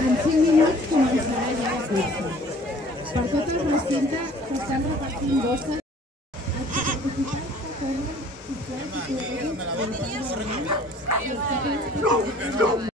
En 5 minuts començarà ja la cursa. Per tot el recinte s'estan repartint bosses. Els participants que corren, sisplau, si corren,